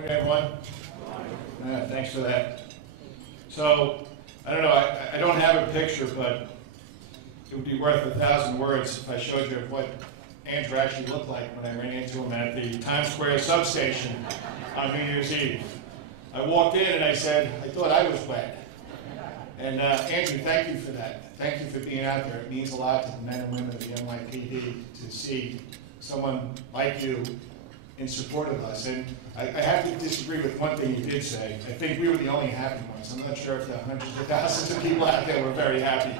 Morning, everyone. Thanks for that. So, I don't know, I don't have a picture, but it would be worth 1,000 words if I showed you what Andrew actually looked like when I ran into him at the Times Square substation on New Year's Eve. I walked in and I said, I thought I was wet. And Andrew, thank you for that. Thank you for being out there. It means a lot to the men and women of the NYPD to see someone like you in support of us. And I have to disagree with one thing you did say. I think we were the only happy ones. I'm not sure if the hundreds of thousands of people out there were very happy.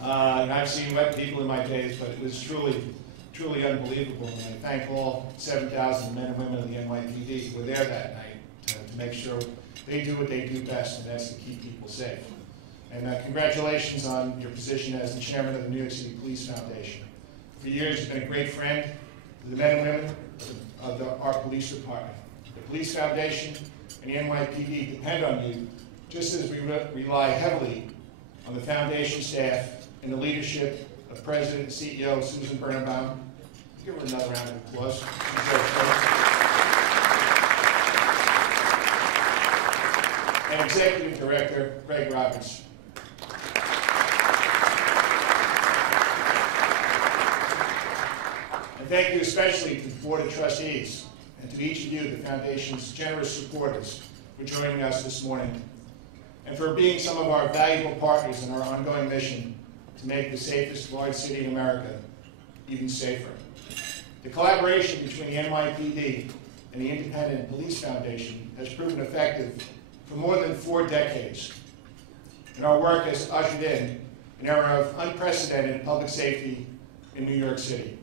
And I've seen wet people in my days, but it was truly unbelievable. And I thank all 7,000 men and women of the NYPD who were there that night to make sure they do what they do best, and that's to keep people safe. And congratulations on your position as the chairman of the New York City Police Foundation. For years, you've been a great friend to the men and women of our police department. The Police Foundation and the NYPD depend on you, just as we rely heavily on the foundation staff and the leadership of President and CEO Susan Birnbaum. Give her another round of applause. And Executive Director Greg Roberts. And thank you especially to the Board of Trustees and to each of you, the Foundation's generous supporters, for joining us this morning and for being some of our valuable partners in our ongoing mission to make the safest large city in America even safer. The collaboration between the NYPD and the Independent Police Foundation has proven effective for more than 4 decades. And our work has ushered in an era of unprecedented public safety in New York City.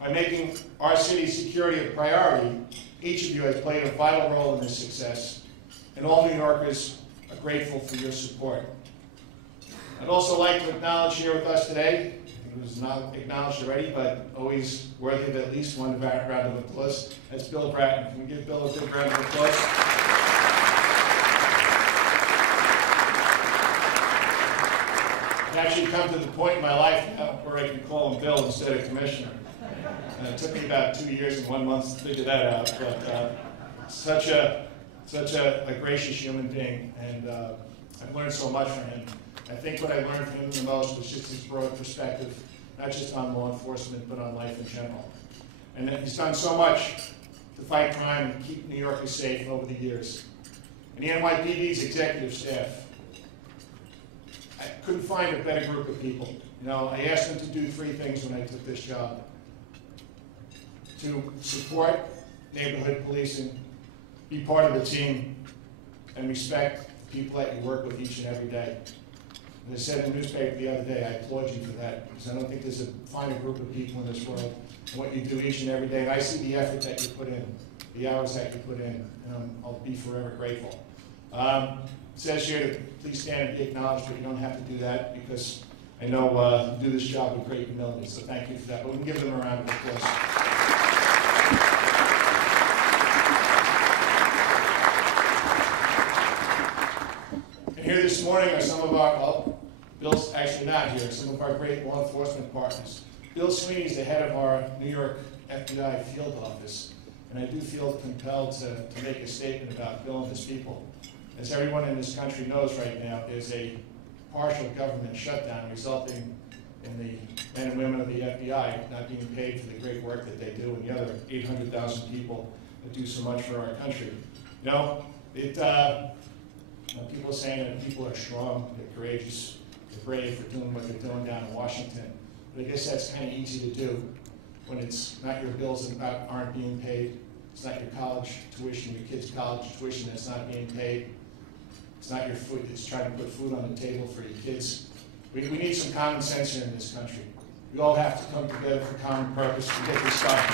By making our city's security a priority, each of you has played a vital role in this success, and all New Yorkers are grateful for your support. I'd also like to acknowledge here with us today, it was not acknowledged already, but always worthy of at least one round of applause, that's Bill Bratton. Can we give Bill a big round of applause? I've actually come to the point in my life now where I can call him Bill instead of Commissioner. It took me about 2 years and 1 month to figure that out, but such a gracious human being, and I've learned so much from him. I think what I learned from him the most was just his broad perspective, not just on law enforcement, but on life in general. And he's done so much to fight crime and keep New Yorkers safe over the years. And the NYPD's executive staff, I couldn't find a better group of people. You know, I asked them to do 3 things when I took this job. To support neighborhood policing, be part of the team, and respect the people that you work with each and every day. And I said in the newspaper the other day, I applaud you for that, because I don't think there's a finer group of people in this world than what you do each and every day. And I see the effort that you put in, the hours that you put in, and I'll be forever grateful. It says here to please stand and be acknowledged, but you don't have to do that, because I know you do this job with great humility, so thank you for that. But we can give them a round of applause. Here this morning are some of our, well, Bill's actually not here, some of our great law enforcement partners. Bill Sweeney is the head of our New York FBI field office, and I do feel compelled to make a statement about Bill and his people. As everyone in this country knows right now, there's a partial government shutdown resulting in the men and women of the FBI not being paid for the great work that they do, and the other 800,000 people that do so much for our country. You know, people are saying that people are strong, they're courageous, they're brave for doing what they're doing down in Washington. But I guess that's kind of easy to do when it's not your bills that aren't being paid. It's not your college tuition, your kids' college tuition that's not being paid. It's not your food, it's trying to put food on the table for your kids. We need some common sense here in this country. We all have to come together for common purpose to get this done.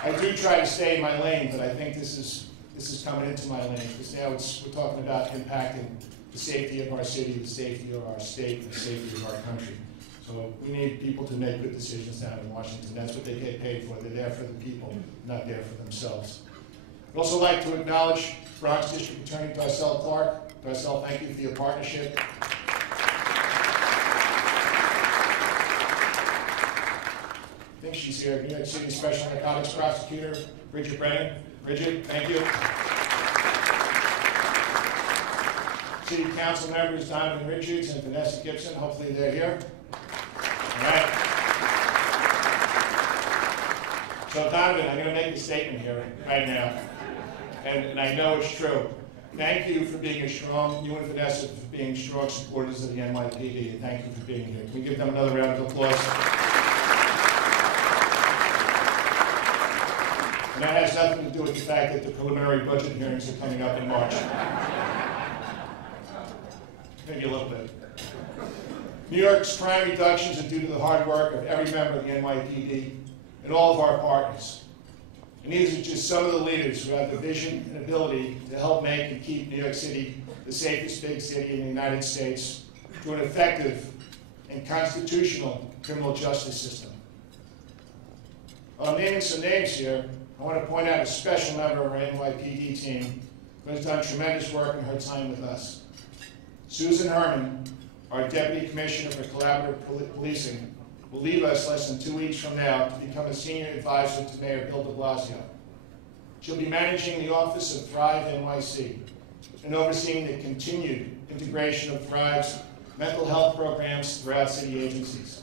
I do try to stay in my lane, but I think this is coming into my lane, because now we're talking about impacting the safety of our city, the safety of our state, and the safety of our country. So we need people to make good decisions down in Washington. That's what they get paid for. They're there for the people, not there for themselves. I'd also like to acknowledge Bronx District Attorney Darcel Clark. Darcel, thank you for your partnership. think she's here, New York City Special Narcotics Prosecutor, Bridget Brennan. Bridget, thank you. City Council members Donovan Richards and Vanessa Gibson, hopefully they're here. All right. So Donovan, I'm going to make a statement here right now, and I know it's true. Thank you for being you and Vanessa for being strong supporters of the NYPD, and thank you for being here. Can we give them another round of applause? And that has nothing to do with the fact that the preliminary budget hearings are coming up in March. Maybe a little bit. New York's crime reductions are due to the hard work of every member of the NYPD and all of our partners. And these are just some of the leaders who have the vision and ability to help make and keep New York City the safest big city in the United States through an effective and constitutional criminal justice system. While I'm naming some names here, I want to point out a special member of our NYPD team who has done tremendous work in her time with us. Susan Herman, our Deputy Commissioner for Collaborative Policing, will leave us less than 2 weeks from now to become a senior advisor to Mayor Bill de Blasio. She'll be managing the Office of Thrive NYC and overseeing the continued integration of Thrive's mental health programs throughout city agencies.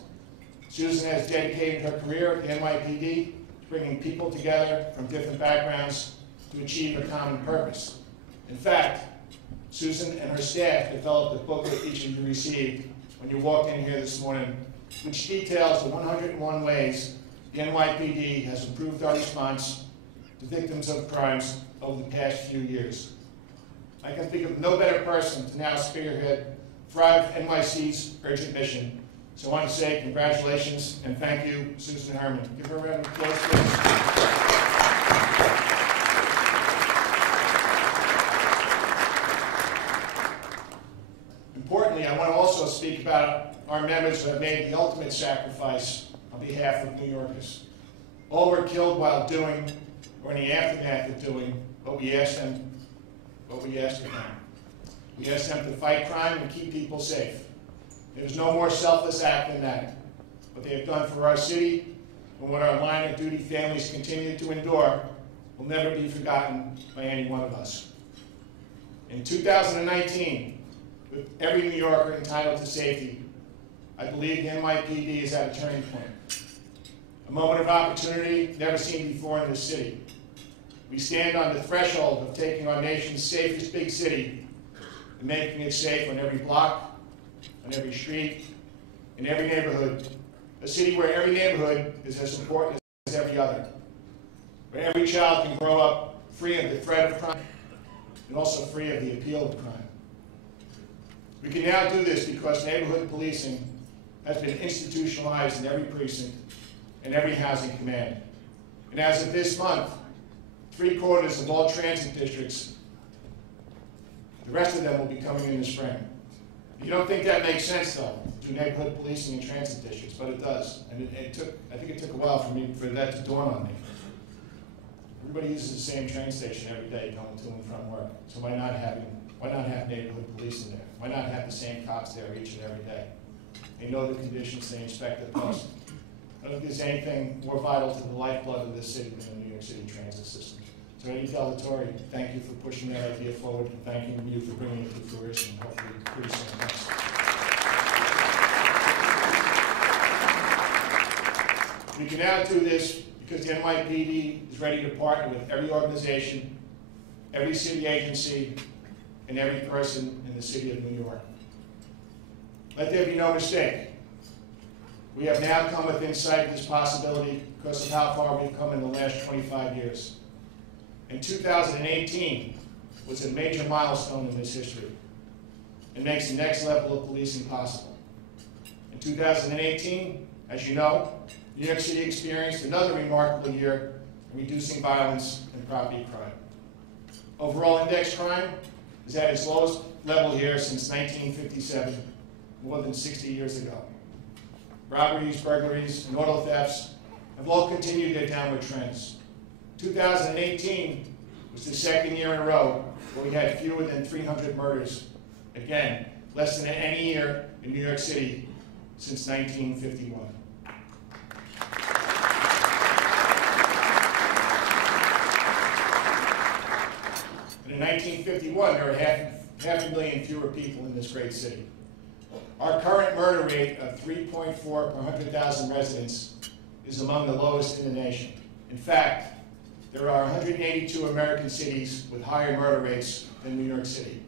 Susan has dedicated her career at the NYPD to bringing people together from different backgrounds to achieve a common purpose. In fact, Susan and her staff developed a booklet each of you received when you walked in here this morning, which details the 101 ways the NYPD has improved our response to victims of crimes over the past few years. I can think of no better person to now spearhead Thrive NYC's urgent mission. So I want to say congratulations and thank you, Susan Herman. Give her a round of applause, please. Importantly, I want to also speak about our members who have made the ultimate sacrifice on behalf of New Yorkers. All were killed while doing, or in the aftermath of doing, what we asked of them. We asked them to fight crime and keep people safe. There's no more selfless act than that. What they have done for our city and what our line of duty families continue to endure will never be forgotten by any one of us. In 2019, with every New Yorker entitled to safety, I believe the NYPD is at a turning point. A moment of opportunity never seen before in this city. We stand on the threshold of taking our nation's safest big city and making it safe on every block, on every street, in every neighborhood. A city where every neighborhood is as important as every other. Where every child can grow up free of the threat of crime and also free of the appeal of crime. We can now do this because neighborhood policing has been institutionalized in every precinct and every housing command. And as of this month, 3/4 of all transit districts, the rest of them will be coming in the spring. You don't think that makes sense, though, to do neighborhood policing in transit districts, but it does. And I think it took a while for that to dawn on me. Everybody uses the same train station every day going to and from work. So why not have neighborhood policing there? Why not have the same cops there each and every day? They know the conditions, they inspect the post. I don't think there's anything more vital to the lifeblood of this city than the New York City transit system. So Eddie Delatorre, thank you for pushing that idea forward, and thanking you for bringing it to fruition, hopefully pretty soon. Thanks. We can now do this because the NYPD is ready to partner with every organization, every city agency, and every person in the city of New York. Let there be no mistake. We have now come within sight of this possibility because of how far we've come in the last 25 years. And 2018 was a major milestone in this history. It makes the next level of policing possible. In 2018, as you know, New York City experienced another remarkable year in reducing violence and property crime. Overall index crime is at its lowest level here since 1957, more than 60 years ago. Robberies, burglaries, and auto thefts have all continued their downward trends. 2018 was the second year in a row where we had fewer than 300 murders. Again, less than any year in New York City since 1951. 1951, there were half a million fewer people in this great city. Our current murder rate of 3.4 per 100,000 residents is among the lowest in the nation. In fact, there are 182 American cities with higher murder rates than New York City.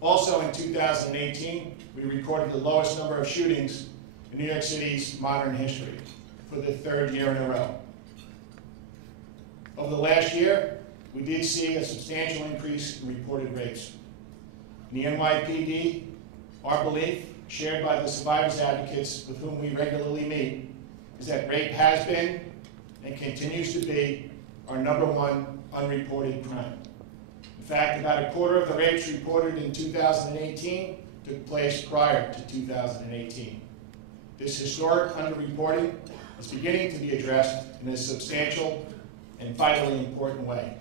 Also in 2018, we recorded the lowest number of shootings in New York City's modern history for the third year in a row. Over the last year, we did see a substantial increase in reported rapes. In the NYPD, our belief, shared by the survivors advocates with whom we regularly meet, is that rape has been and continues to be our #1 unreported crime. In fact, about a quarter of the rapes reported in 2018 took place prior to 2018. This historic underreporting is beginning to be addressed in a substantial and vitally important way.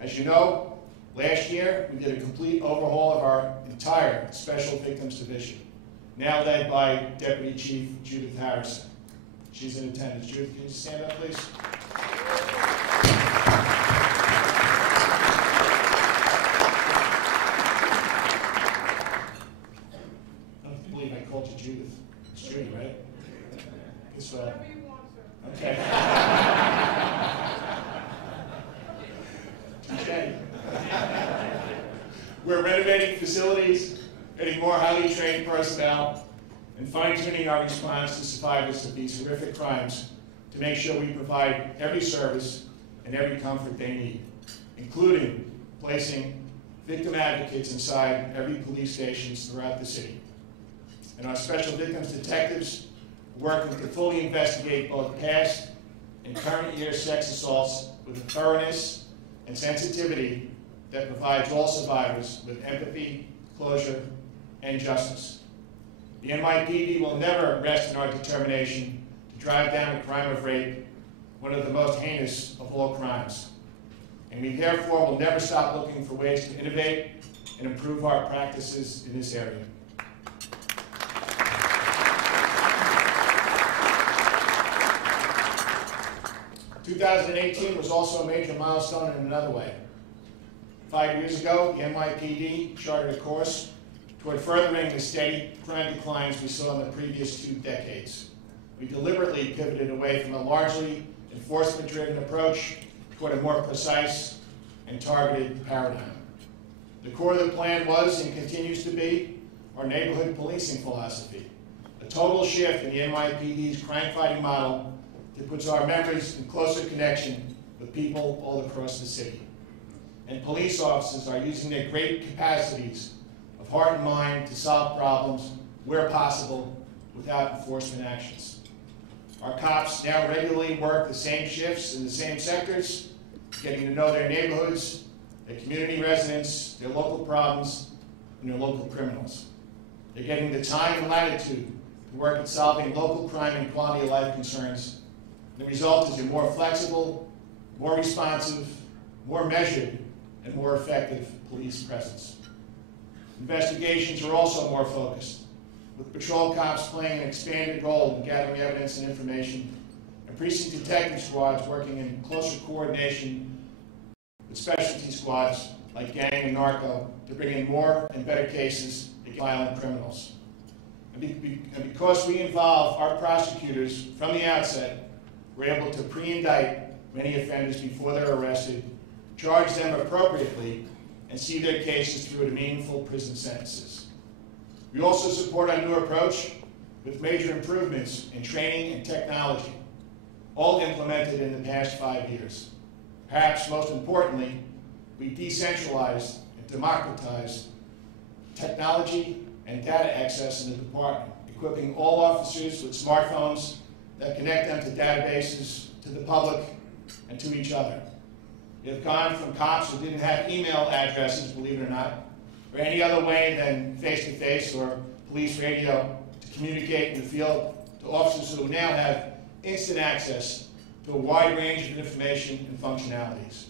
As you know, last year we did a complete overhaul of our entire Special Victims Division, now led by Deputy Chief Judith Harrison. She's in attendance. Judith, can you stand up, please? I don't believe I called you Judith. It's Judy, right? Whatever you want, sir. Okay. Okay. We're renovating facilities, getting more highly trained personnel, and fine-tuning our response to survivors of these horrific crimes to make sure we provide every service and every comfort they need, including placing victim advocates inside every police station throughout the city. And our special victims detectives are working to fully investigate both past and current year sex assaults with a thoroughness and sensitivity that provides all survivors with empathy, closure, and justice. The NYPD will never rest in our determination to drive down the crime of rape, one of the most heinous of all crimes. And we therefore will never stop looking for ways to innovate and improve our practices in this area. (2018) was also a major milestone in another way. 5 years ago, the NYPD charted a course toward furthering the steady crime declines we saw in the previous 2 decades. We deliberately pivoted away from a largely enforcement-driven approach toward a more precise and targeted paradigm. The core of the plan was and continues to be our neighborhood policing philosophy, a total shift in the NYPD's crime-fighting model that puts our members in closer connection with people all across the city. And police officers are using their great capacities of heart and mind to solve problems where possible without enforcement actions. Our cops now regularly work the same shifts in the same sectors, getting to know their neighborhoods, their community residents, their local problems, and their local criminals. They're getting the time and latitude to work at solving local crime and quality of life concerns. The result is a more flexible, more responsive, more measured, and more effective police presence. Investigations are also more focused, with patrol cops playing an expanded role in gathering evidence and information, and precinct detective squads working in closer coordination with specialty squads like gang and narco to bring in more and better cases against violent criminals. And because we involve our prosecutors from the outset, we're able to pre-indict many offenders before they're arrested, charge them appropriately, and see their cases through to meaningful prison sentences. We also support our new approach with major improvements in training and technology, all implemented in the past 5 years. Perhaps most importantly, we decentralized and democratized technology and data access in the department, equipping all officers with smartphones that connect them to databases, to the public, and to each other. We have gone from cops who didn't have email addresses, believe it or not, or any other way than face-to-face or police radio to communicate in the field, to officers who now have instant access to a wide range of information and functionalities,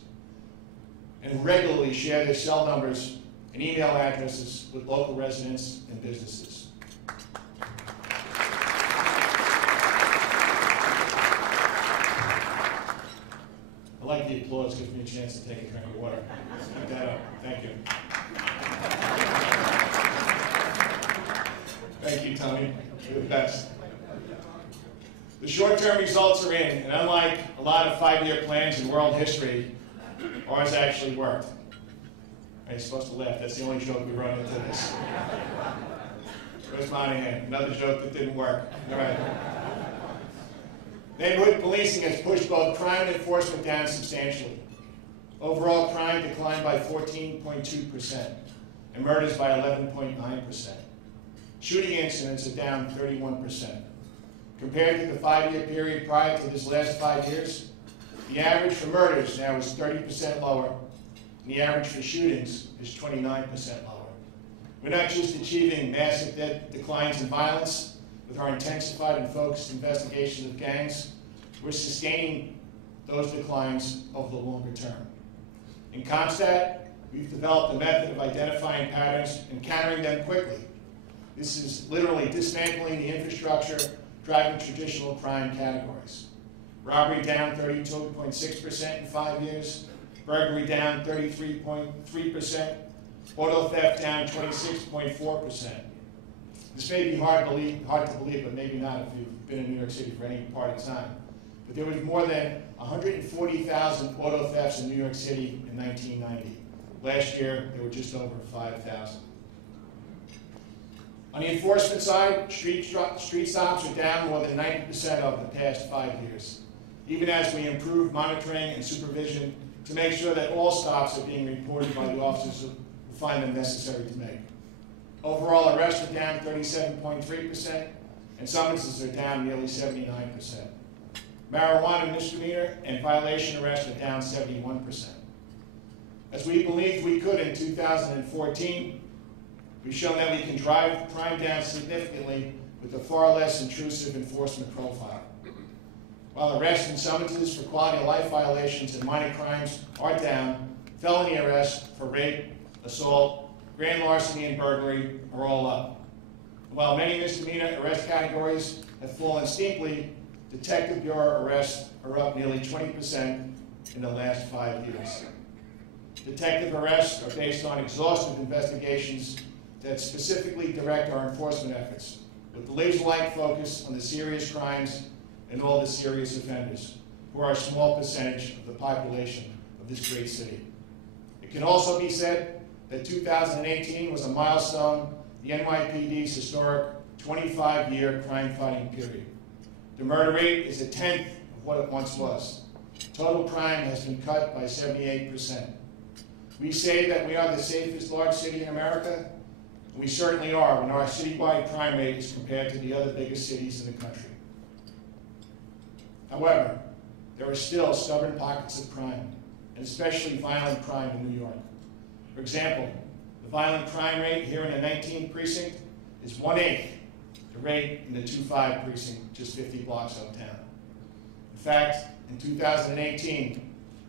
and regularly share their cell numbers and email addresses with local residents and businesses. I like the applause. applause gives me a chance to take a drink of water. Keep that up. Thank you. Thank you, Tony. You're the best. The short-term results are in, and unlike a lot of 5-year plans in world history, ours actually worked. You're supposed to laugh. That's the only joke we run into this. Where's Monahan? Another joke that didn't work. All right. Neighborhood policing has pushed both crime and enforcement down substantially. Overall crime declined by 14.2% and murders by 11.9%. Shooting incidents are down 31%. Compared to the 5-year period prior to this last 5 years, the average for murders now is 30% lower, and the average for shootings is 29% lower. We're not just achieving massive declines in violence with our intensified and focused investigation of gangs, we're sustaining those declines over the longer term. In CompStat, we've developed a method of identifying patterns and countering them quickly. This is literally dismantling the infrastructure driving traditional crime categories. Robbery down 32.6% in 5 years, burglary down 33.3%, auto theft down 26.4%. This may be hard to believe, but maybe not if you've been in New York City for any part of time. But there was more than 140,000 auto thefts in New York City in 1990. Last year, there were just over 5,000. On the enforcement side, street stops are down more than 90% over the past 5 years, even as we improve monitoring and supervision to make sure that all stops are being reported by the officers who find them necessary to make. Overall, arrests are down 37.3%, and summonses are down nearly 79%. Marijuana misdemeanor and violation arrests are down 71%. As we believed we could in 2014, we've shown that we can drive crime down significantly with a far less intrusive enforcement profile. While arrests and summonses for quality of life violations and minor crimes are down, felony arrests for rape, assault, grand larceny, and burglary are all up. While many misdemeanor arrest categories have fallen steeply, Detective Bureau arrests are up nearly 20% in the last 5 years. Detective arrests are based on exhaustive investigations that specifically direct our enforcement efforts, with the laser-like focus on the serious crimes and all the serious offenders, who are a small percentage of the population of this great city. It can also be said that 2018 was a milestone in the NYPD's historic 25-year crime-fighting period. The murder rate is a tenth of what it once was. Total crime has been cut by 78%. We say that we are the safest large city in America, and we certainly are when our citywide crime rate is compared to the other biggest cities in the country. However, there are still stubborn pockets of crime, and especially violent crime in New York. For example, the violent crime rate here in the 19th precinct is 1/8 the rate in the 25 precinct, just 50 blocks uptown. In fact, in 2018,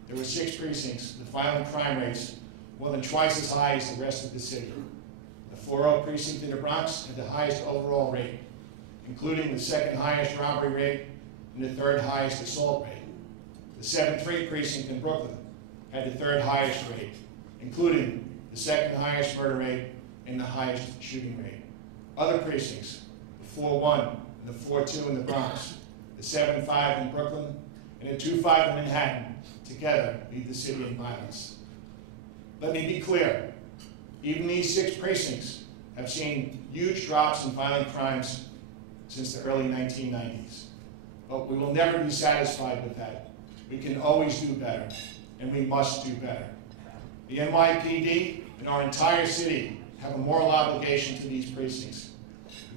there were 6 precincts with violent crime rates more than twice as high as the rest of the city. The 4-0 precinct in the Bronx had the highest overall rate, including the 2nd highest robbery rate and the 3rd highest assault rate. The 7-3 precinct in Brooklyn had the 3rd highest rate, including the 2nd highest murder rate and the highest shooting rate. Other precincts, the 4-1 and the 4-2 in the Bronx, the 7-5 in Brooklyn, and the 2-5 in Manhattan, together lead the city in violence. Let me be clear, even these 6 precincts have seen huge drops in violent crimes since the early 1990s. But we will never be satisfied with that. We can always do better, and we must do better. The NYPD and our entire city have a moral obligation to these precincts,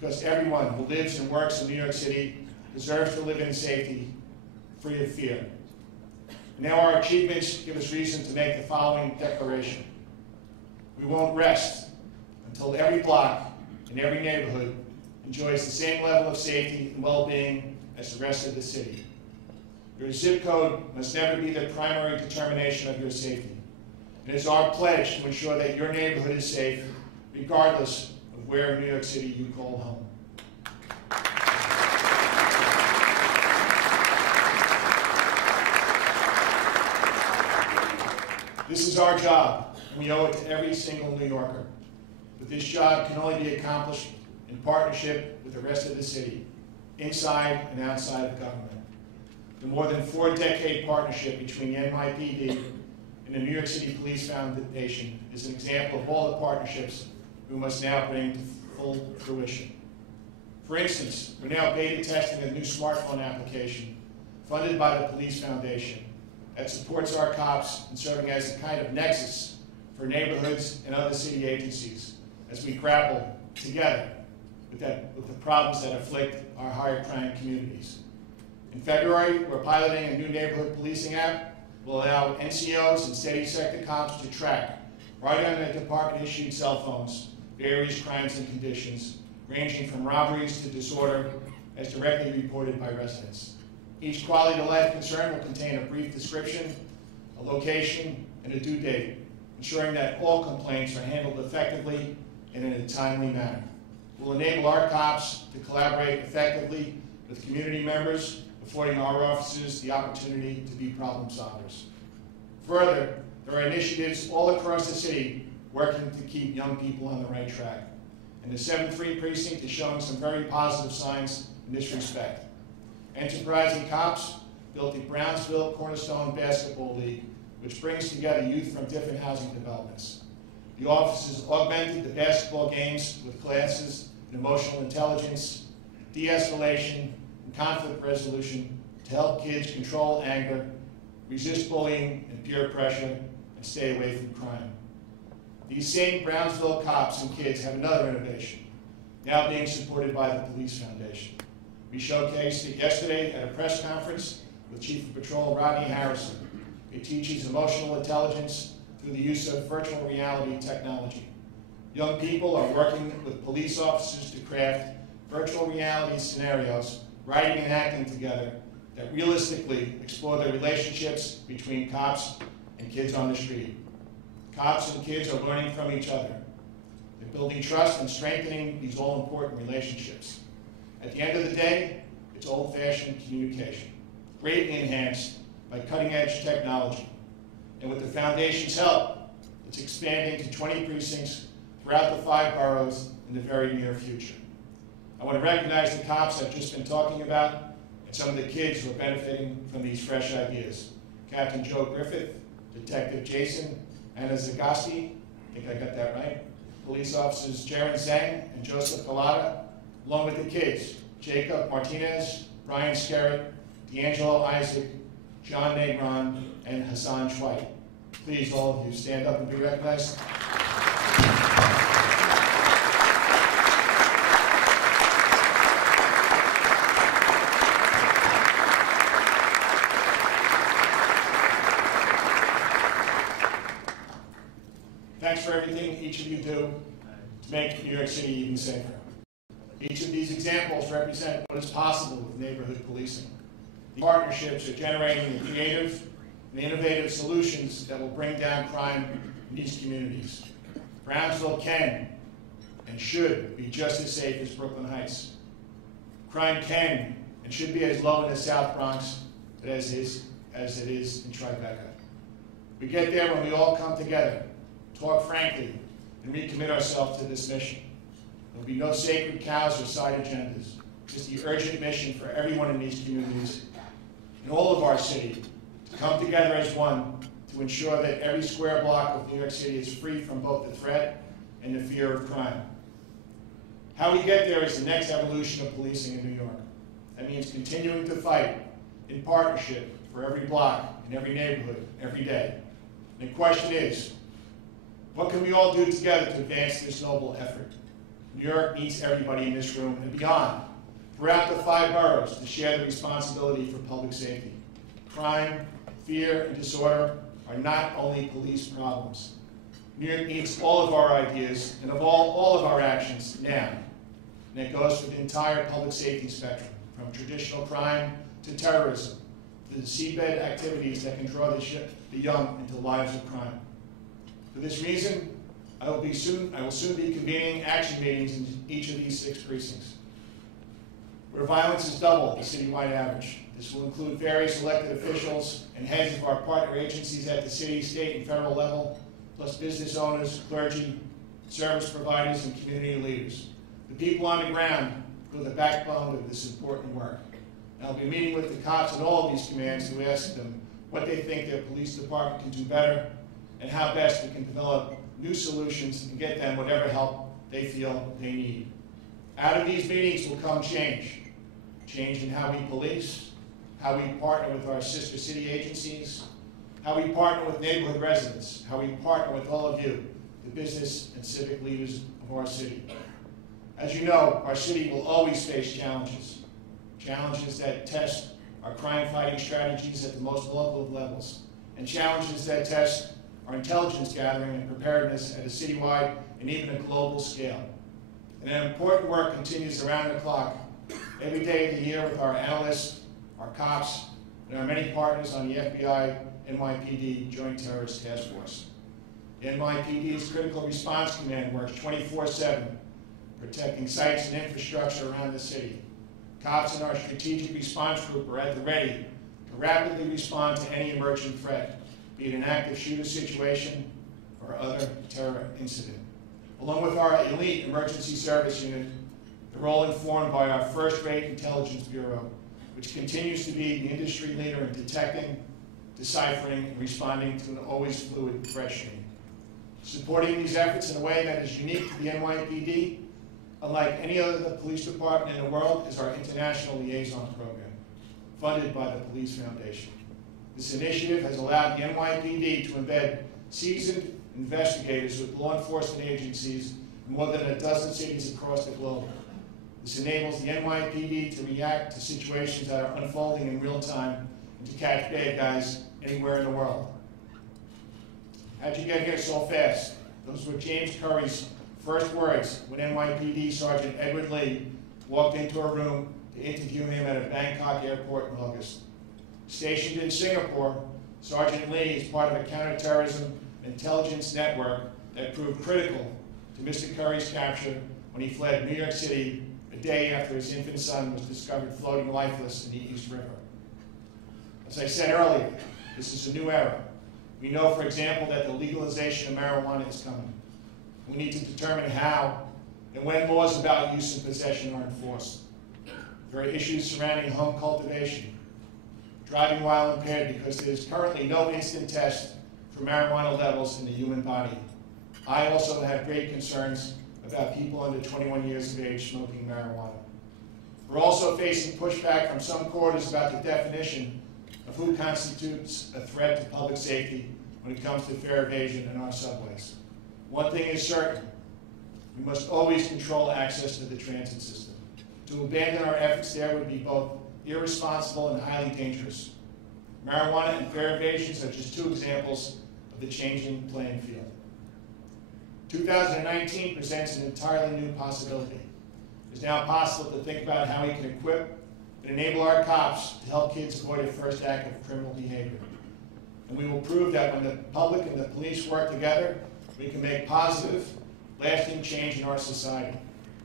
because everyone who lives and works in New York City deserves to live in safety, free of fear. Now our achievements give us reason to make the following declaration. We won't rest until every block and every neighborhood enjoys the same level of safety and well-being as the rest of the city. Your zip code must never be the primary determination of your safety. It is our pledge to ensure that your neighborhood is safe, regardless of where in New York City you call home. This is our job, and we owe it to every single New Yorker. But this job can only be accomplished in partnership with the rest of the city, inside and outside of government. The more than 4-decade partnership between the NYPD and the New York City Police Foundation is an example of all the partnerships we must now bring to full fruition. For instance, we're now beta testing a new smartphone application funded by the Police Foundation that supports our cops in serving as a kind of nexus for neighborhoods and other city agencies as we grapple together with the problems that afflict our higher crime communities. In February, we're piloting a new Neighbourhood Policing App will allow NCOs and steady sector cops to track, right on their department-issued cell phones, various crimes and conditions, ranging from robberies to disorder, as directly reported by residents. Each quality of life concern will contain a brief description, a location, and a due date, ensuring that all complaints are handled effectively and in a timely manner. We'll enable our cops to collaborate effectively with community members, affording our officers the opportunity to be problem solvers. Further, there are initiatives all across the city working to keep young people on the right track. And the 7th Precinct is showing some very positive signs in this respect. Enterprising cops built the Brownsville Cornerstone Basketball League, which brings together youth from different housing developments. The officers augmented the basketball games with classes in emotional intelligence, de-escalation, and conflict resolution to help kids control anger, resist bullying and peer pressure, and stay away from crime. These same Brownsville cops and kids have another innovation, now being supported by the Police Foundation. We showcased it yesterday at a press conference with Chief of Patrol Rodney Harrison. It teaches emotional intelligence through the use of virtual reality technology. Young people are working with police officers to craft virtual reality scenarios, writing and acting together, that realistically explore the relationships between cops and kids on the street. Cops and kids are learning from each other. They're building trust and strengthening these all-important relationships. At the end of the day, it's old-fashioned communication, greatly enhanced by cutting-edge technology. And with the Foundation's help, it's expanding to 20 precincts throughout the 5 boroughs in the very near future. I want to recognize the cops I've just been talking about and some of the kids who are benefiting from these fresh ideas. Captain Joe Griffith, Detective Jason Anna Zagasti, I think I got that right, police officers Jaron Zhang and Joseph Galata, along with the kids, Jacob Martinez, Brian Skerritt, D'Angelo Isaac, John Negron, and Hassan Schweik. Please, all of you, stand up and be recognized. Thanks for everything each of you do to make New York City even safer. Each of these examples represent what is possible with neighborhood policing. The partnerships are generating the creative and innovative solutions that will bring down crime in these communities. Brownsville can and should be just as safe as Brooklyn Heights. Crime can and should be as low in the South Bronx as it is in Tribeca. We get there when we all come together, talk frankly, and recommit ourselves to this mission. There will be no sacred cows or side agendas, just the urgent mission for everyone in these communities, in all of our city, to come together as one to ensure that every square block of New York City is free from both the threat and the fear of crime. How we get there is the next evolution of policing in New York. That means continuing to fight in partnership for every block, in every neighborhood, every day. And the question is, what can we all do together to advance this noble effort? New York needs everybody in this room and beyond, throughout the 5 boroughs, to share the responsibility for public safety. Crime, fear, and disorder are not only police problems. New York needs all of our ideas and of all of our actions now. And it goes for the entire public safety spectrum, from traditional crime to terrorism, to the seabed activities that can draw the young into lives of crime. For this reason, I will soon be convening action meetings in each of these 6 precincts. where violence is double the citywide average. This will include various elected officials and heads of our partner agencies at the city, state, and federal level, plus business owners, clergy, service providers, and community leaders. The people on the ground are the backbone of this important work. And I'll be meeting with the cops at all of these commands to ask them what they think their police department can do better and how best we can develop new solutions and get them whatever help they feel they need. Out of these meetings will come change. Change in how we police, how we partner with our sister city agencies, how we partner with neighborhood residents, how we partner with all of you, the business and civic leaders of our city. As you know, our city will always face challenges. Challenges that test our crime-fighting strategies at the most local of levels, and challenges that test our intelligence gathering and preparedness at a citywide and even a global scale. And an important work continues around the clock, every day of the year with our analysts, our cops, and our many partners on the FBI NYPD Joint Terrorist Task Force. The NYPD's Critical Response Command works 24/7, protecting sites and infrastructure around the city. Cops in our Strategic Response Group are at the ready to rapidly respond to any emerging threat, be it an active shooter situation or other terror incident. Along with our elite emergency service unit, they're all informed by our first-rate intelligence bureau, which continues to be the industry leader in detecting, deciphering, and responding to an always fluid threat stream. Supporting these efforts in a way that is unique to the NYPD, unlike any other police department in the world, is our International Liaison Program, funded by the Police Foundation. This initiative has allowed the NYPD to embed seasoned investigators with law enforcement agencies in more than a dozen cities across the globe. This enables the NYPD to react to situations that are unfolding in real time and to catch bad guys anywhere in the world. How'd you get here so fast? Those were James Curry's first words when NYPD Sergeant Edward Lee walked into a room to interview him at a Bangkok airport in August. Stationed in Singapore, Sergeant Lee is part of a counterterrorism intelligence network that proved critical to Mr. Curry's capture when he fled New York City a day after his infant son was discovered floating lifeless in the East River. As I said earlier, this is a new era. We know, for example, that the legalization of marijuana is coming. We need to determine how and when laws about use and possession are enforced. There are issues surrounding home cultivation, driving while impaired because there is currently no instant test for marijuana levels in the human body. I also have great concerns about people under 21 years of age smoking marijuana. We're also facing pushback from some quarters about the definition of who constitutes a threat to public safety when it comes to fare evasion in our subways. One thing is certain, we must always control access to the transit system. To abandon our efforts there would be both irresponsible and highly dangerous. Marijuana and fare evasions are just two examples of the changing playing field. 2019 presents an entirely new possibility. It's now possible to think about how we can equip and enable our cops to help kids avoid a first act of criminal behavior. And we will prove that when the public and the police work together, we can make positive, lasting change in our society.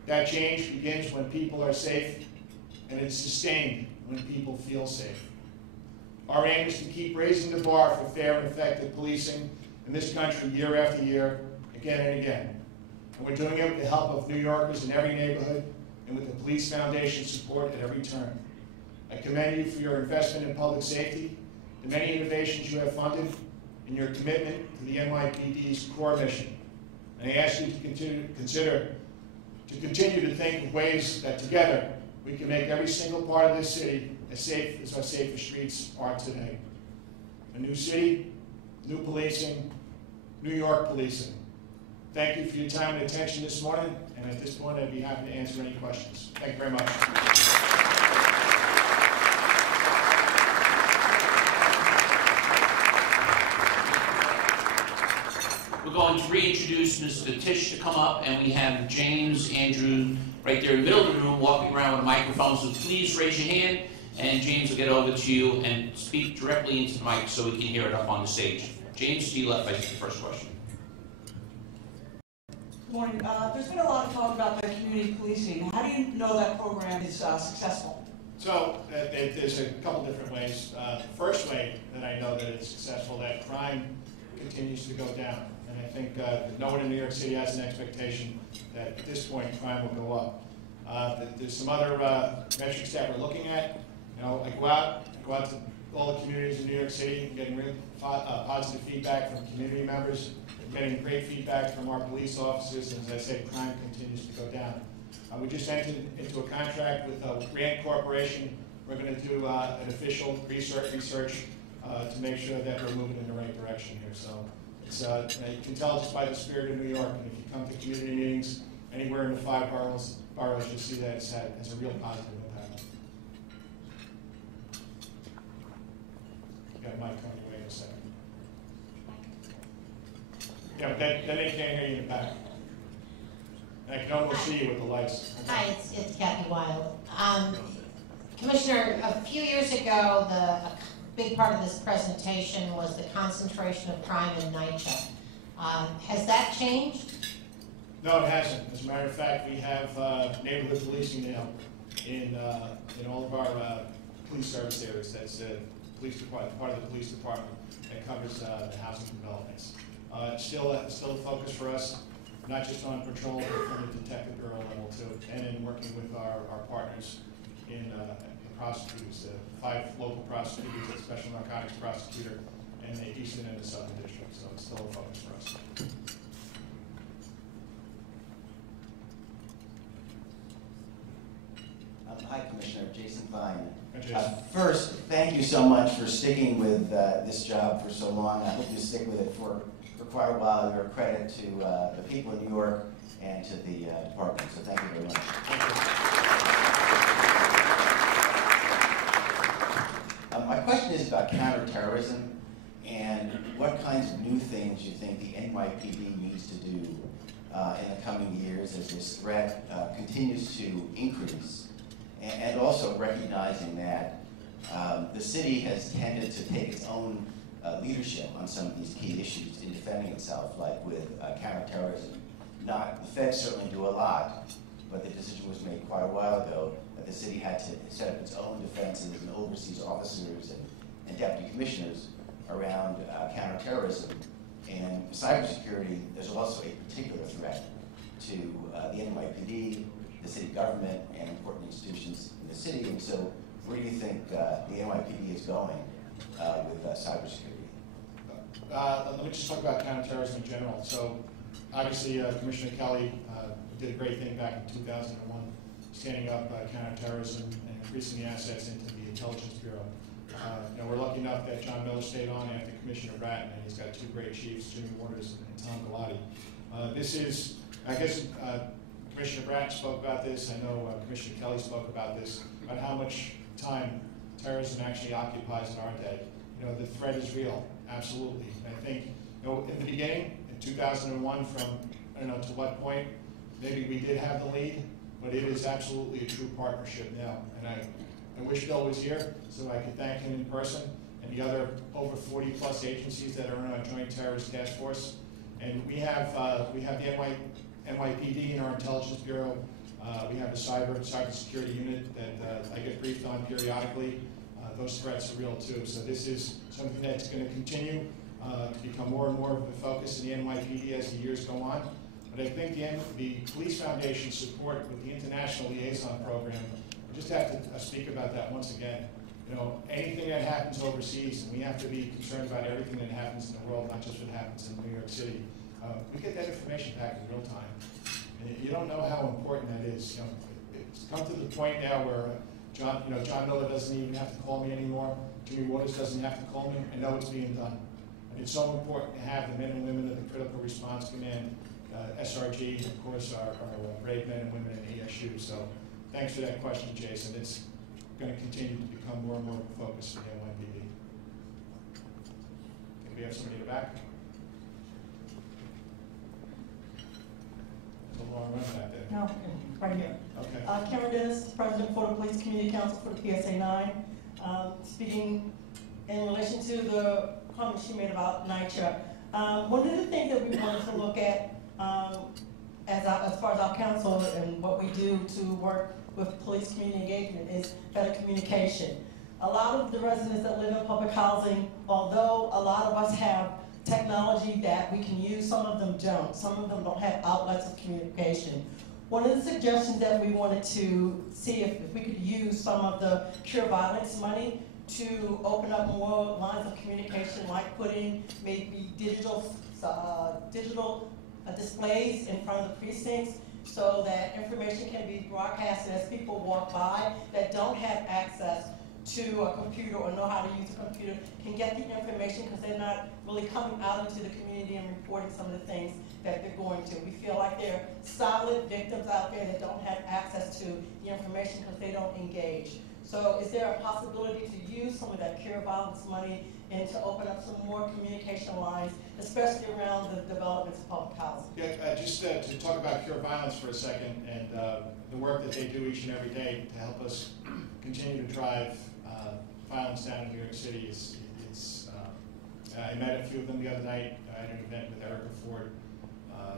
That change begins when people are safe, and it's sustained when people feel safe. Our aim is to keep raising the bar for fair and effective policing in this country year after year, again and again. And we're doing it with the help of New Yorkers in every neighborhood and with the Police Foundation support at every turn. I commend you for your investment in public safety, the many innovations you have funded, and your commitment to the NYPD's core mission. And I ask you to continue to think of ways that together we can make every single part of this city as safe as our safest streets are today. A new city, new policing, New York policing. Thank you for your time and attention this morning, and at this point I'd be happy to answer any questions. Thank you very much. We're going to reintroduce Mr. Tisch to come up, and we have James, Andrew, right there in the middle of the room, walking around with a microphone. So please raise your hand, and James will get over to you and speak directly into the mic so we can hear it up on the stage. James, to your left, I think the first question. morning. There's been a lot of talk about the community policing. How do you know that program is successful? So there's a couple different ways. The first way that I know that it's successful, that crime continues to go down. And I think no one in New York City has an expectation that at this point crime will go up. There's some other metrics that we're looking at. You know, I go out to all the communities in New York City and getting real positive feedback from community members, getting great feedback from our police officers, and as I say, crime continues to go down. We just entered into a contract with Rand Corporation. We're going to do an official research to make sure that we're moving in the right direction here. So it's, you can tell just by the spirit of New York, and if you come to community meetings anywhere in the 5 boroughs, you'll see that it's a real positive impact. You got Mike coming your way in a second. Yeah, but then they can't hear you in the back. I can almost see you with the lights. Okay. Hi, it's Kathy Wild. Commissioner, a few years ago, a big part of this presentation was the concentration of crime in NYCHA. Has that changed? No, it hasn't. As a matter of fact, we have neighborhood policing now in all of our police service areas. That's police department, part of the police department that covers the housing developments. It's still a focus for us, not just on patrol, but from the detective bureau level too, and in working with our partners in prosecutors, 5 local prosecutors, a special narcotics prosecutor, and the Eastern and the Southern District. So it's still a focus for us. Hi, Commissioner. Jason Fine. Hi, Jason. First, thank you so much for sticking with this job for so long. I hope you stick with it for quite a while. You're a credit to the people in New York and to the department. So thank you very much. My question is about counterterrorism and what kinds of new things you think the NYPD needs to do in the coming years as this threat continues to increase. And also recognizing that the city has tended to take its own leadership on some of these key issues in defending itself, like with counterterrorism. The feds certainly do a lot, but the decision was made quite a while ago that the city had to set up its own defenses and overseas officers and deputy commissioners around counterterrorism. And cybersecurity, there's also a particular threat to the NYPD, the city government, and important institutions in the city. And so where do you think the NYPD is going with cybersecurity? Let me just talk about counterterrorism in general. So obviously Commissioner Kelly did a great thing back in 2001, standing up counterterrorism and increasing the assets into the Intelligence Bureau. We're lucky enough that John Miller stayed on after Commissioner Bratton, and he's got 2 great chiefs, Jimmy Waters and Tom Galati. This is, I guess, Commissioner Bratton spoke about this. I know Commissioner Kelly spoke about this, about how much time terrorism actually occupies in our day. The threat is real, absolutely. And I think, in the beginning, in 2001, from, I don't know to what point, maybe we did have the lead, but it is absolutely a true partnership now. And I wish Bill was here so I could thank him in person and the other over 40+ agencies that are in our Joint Terrorist Task Force. And we have the NYPD in our Intelligence Bureau. We have the cybersecurity unit that I get briefed on periodically. Those threats are real too. So this is something that's going to continue to become more and more of a focus in the NYPD as the years go on. But I think the Police Foundation support with the International Liaison Program, we just have to speak about that once again. Anything that happens overseas, and we have to be concerned about everything that happens in the world, not just what happens in New York City. We get that information back in real time. And you don't know how important that is. It's come to the point now where John Miller doesn't even have to call me anymore. Jimmy Waters doesn't have to call me. I know it's being done. And it's so important to have the men and women of the Critical Response Command, SRG, and of course our brave men and women in ESU. So thanks for that question, Jason. It's going to continue to become more and more of a focus for the NYPD. Think we have somebody in the back? There's a long run back there. No, right here. Okay. Karen Dennis, President for the Police Community Council for the PSA 9. Speaking in relation to the comments she made about NYCHA. One of the things that we wanted to look at as far as our council and what we do to work with police community engagement is better communication. A lot of the residents that live in public housing, although a lot of us have technology that we can use, some of them don't. Some of them don't have outlets of communication. One of the suggestions that we wanted to see if we could use some of the Cure Violence money to open up more lines of communication, like putting maybe digital displays in front of the precincts so that information can be broadcasted as people walk by that don't have access to a computer or know how to use a computer can get the information because they're not really coming out into the community and reporting some of the things that they're going to. We feel like there are solid victims out there that don't have access to the information because they don't engage. So is there a possibility to use some of that Cure Violence money and to open up some more communication lines, especially around the developments of public housing? Yeah, just to talk about Cure Violence for a second and the work that they do each and every day to help us continue to drive violence down in New York City. I met a few of them the other night. I had an event with Erica Ford.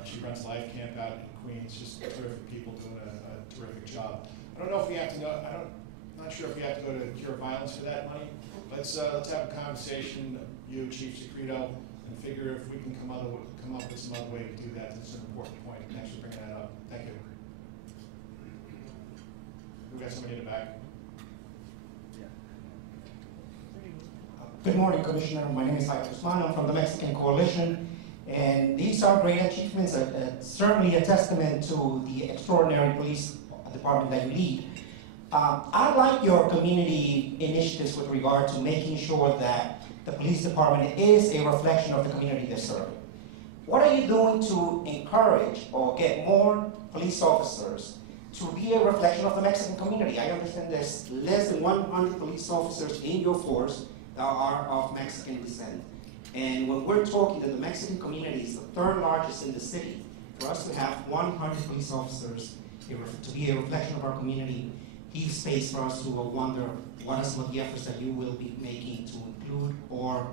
She runs Life Camp out in Queens. Just terrific people doing a terrific job. I don't know if we have to go. I'm not sure if we have to go to Cure Violence for that money. Let's have a conversation, you, Chief Secreto, and figure if we can come up with some other way to do that. That's an important point. Thanks for bringing that up. Thank you. We got somebody in the back. Good morning, Commissioner. My name is Jaime Guzman. I'm from the Mexican Coalition. And these are great achievements, certainly a testament to the extraordinary police department that you lead. I like your community initiatives with regard to making sure that the police department is a reflection of the community they serve. What are you doing to encourage or get more police officers to be a reflection of the Mexican community? I understand there's less than 100 police officers in your force that are of Mexican descent. And when we're talking that the Mexican community is the third largest in the city, for us to have 100 police officers to be a reflection of our community, leaves space for us to wonder what are some of the efforts that you will be making to include or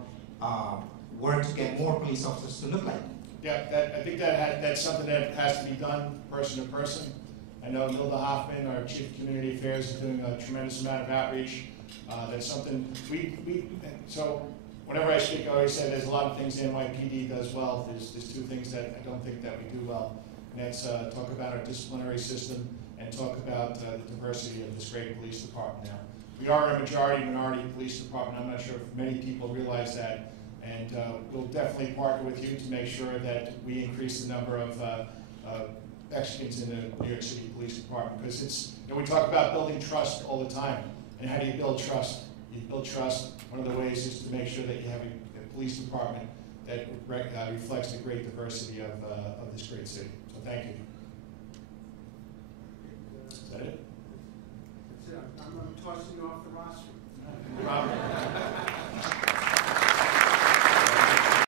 work to get more police officers to look like. Yeah, I think that's something that has to be done person to person. I know Milda Hoffman, our Chief of Community Affairs, is doing a tremendous amount of outreach. That's something so whenever I speak, I always say there's a lot of things the NYPD does well. There's two things that I don't think that we do well. And that's talk about our disciplinary system and talk about the diversity of this great police department now. We are a majority minority police department. I'm not sure if many people realize that. And we'll definitely partner with you to make sure that we increase the number of Mexicans in the New York City Police Department. Because we talk about building trust all the time. And how do you build trust? You build trust, one of the ways is to make sure that you have a police department that reflects the great diversity of this great city. So thank you.